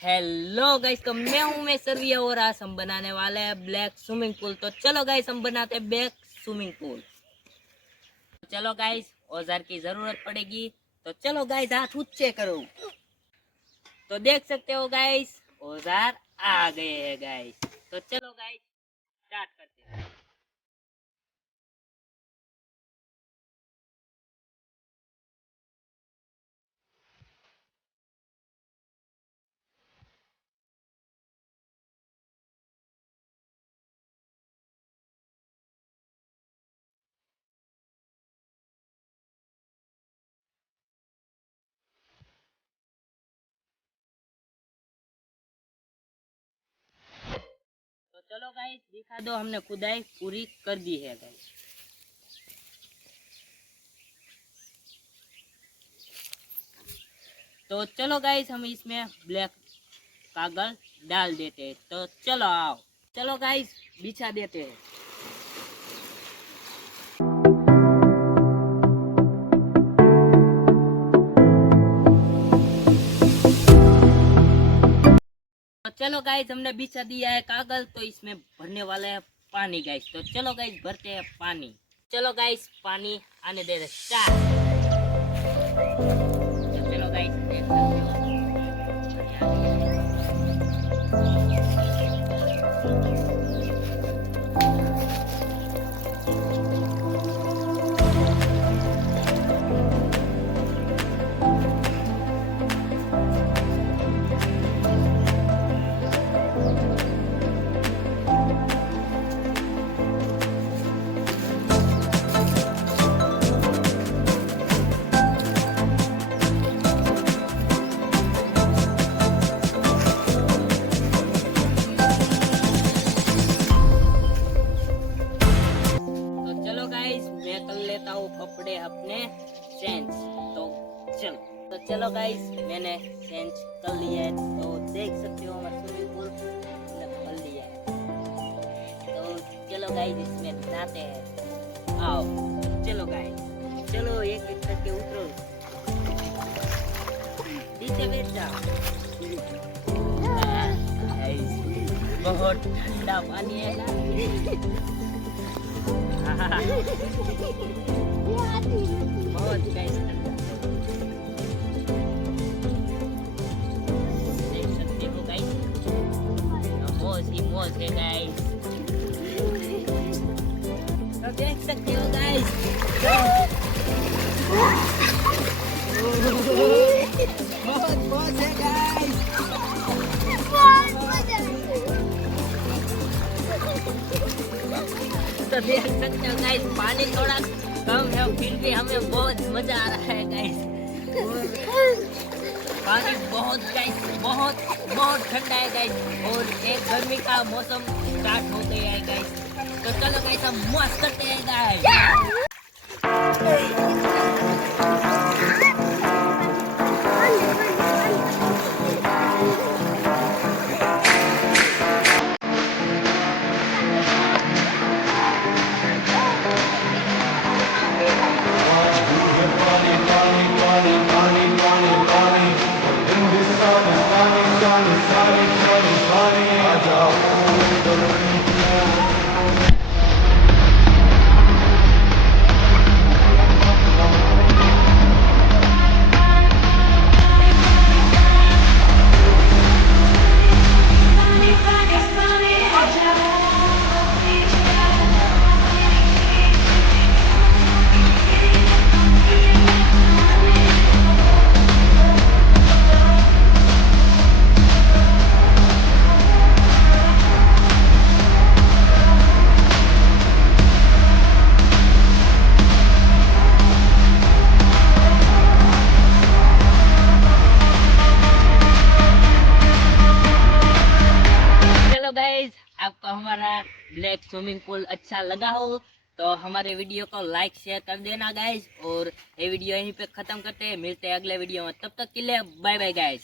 Hello guys, तो मैं हूं मैं सर्विया और आज हम बनाने वाले हैं ब्लैक स्विमिंग पूल। तो चलो गाइस, हम बनाते हैं ब्लैक स्विमिंग पूल। चलो गाइस, औजार की जरूरत पड़ेगी। तो चलो गाइस, हाथ ऊंचे करो। तो देख सकते हो गाइस, औजार आ गए हैं गाइस। तो चलो गाइस, स्टार्ट करते हैं। तो चलो गाइस, दिखा दो, हमने खुदाई पूरी कर दी है गाइस। तो चलो गाइस, हम इसमें ब्लैक कागज डाल देते हैं। तो चलो आओ, चलो गाइस, बिछा देते हैं। तो चलो गाइस, हमने बिछा दिया है कागज। तो इसमें भरने वाले हैं पानी गाइस। तो चलो गाइस, भरते हैं पानी। चलो गाइस, पानी आने दे स्टार्ट। तो चलो गाइस, देख सकते हो। तो चलो गाइस, मैं कर लेता हूँ कपड़े अपने चेंज। तो चलो, तो चलो गाइस, मैंने चेंज कर लिया है। तो देख सकते हो, मैं स्विमिंग पूल कर लिया है। तो चलो गाइस, इसमें नहाते हैं। आओ, चलो गाइस, चलो एक एक करके उतरो, नीचे बैठ जाओ। गाइस, बहुत ठंडा पानी है ना। बहुत गाइस ठंडा। देख सकते हो गाइस, मौज ही मौज है गाइस। तो देख सकते हो गाइस, बहुत मौज है गाइस। तो देख सकते हो गाइस, पानी थोड़ा कम है, फिर भी हमें बहुत मजा आ रहा है गाइस। पानी बहुत गाइस, बहुत बहुत ठंडा है गाइस। और एक गर्मी का मौसम स्टार्ट हो गया है गाइस। तो चलो गाइस, हम मौज करते हैं गाइस। चलो गाइज, आपको हमारा ब्लैक स्विमिंग पूल अच्छा लगा हो तो हमारे वीडियो को लाइक शेयर कर देना गाइज। और ये वीडियो यहीं पे खत्म करते हैं, मिलते हैं अगले वीडियो में। तब तक के लिए बाय बाय गाइज।